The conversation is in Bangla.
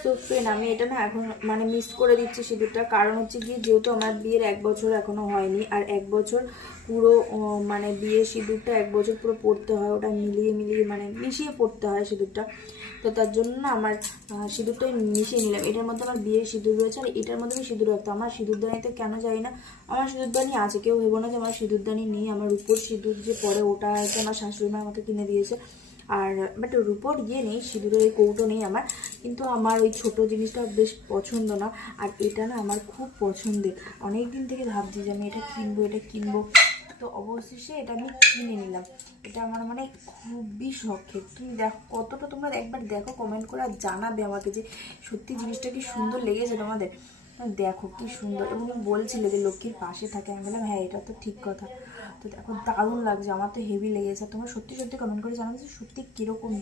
সো ফ্রেন্ড, আমি এটা না এখন মানে মিস করে দিচ্ছি সিঁদুরটা। কারণ হচ্ছে কি, যেহেতু আমার বিয়ের 1 বছর এখনও হয়নি, আর 1 বছর পুরো মানে বিয়ের সিঁদুরটা 1 বছর পুরো পরতে হয়, ওটা মিলিয়ে মিলিয়ে মানে মিশিয়ে পরতে হয় সিঁদুরটা। তো তার জন্য না আমার সিঁদুরটাই মিশিয়ে নিলাম। এটার মধ্যে আমার বিয়ের সিঁদুর রয়েছে, আর এটার মধ্যে আমি সিঁদুর রাখতাম। আমার সিঁদুরদানিতে কেন জানি না, আমার সিঁদুরদানি আছে, কেউ ভেবো না যে আমার সিঁদুরদানি নেই। আমার উপর সিঁদুর যে পরে ওটা হচ্ছে আমার শাশুড়ি মা আমাকে কিনে দিয়েছে। আর বাট ওর উপর নেই, সিঁদুরের ওই কৌটো নেই আমার। কিন্তু আমার ওই ছোটো জিনিসটা বেশ পছন্দ না, আর এটা না আমার খুব পছন্দের। অনেক দিন থেকে ভাবছি যে আমি এটা কিনবো, এটা কিনবো। তো অবশেষে এটা আমি কিনে নিলাম। এটা আমার মানে খুবই শখের। তুমি দেখো কতটা, তোমরা একবার দেখো, কমেন্ট করে আর জানাবে আমাকে যে সত্যি জিনিসটা কি সুন্দর লেগেছে তোমাদের। দেখো কি সুন্দর, এবং বলছিলে যে লক্ষ্মীর পাশে থাকে। আমি বললাম হ্যাঁ, এটা তো ঠিক কথা। তো দেখো দারুণ লাগছে, আমার তো হেভি লেগেছে। তোমরা সত্যি সত্যি কমেন্ট করে জানাবে যে সত্যি কীরকম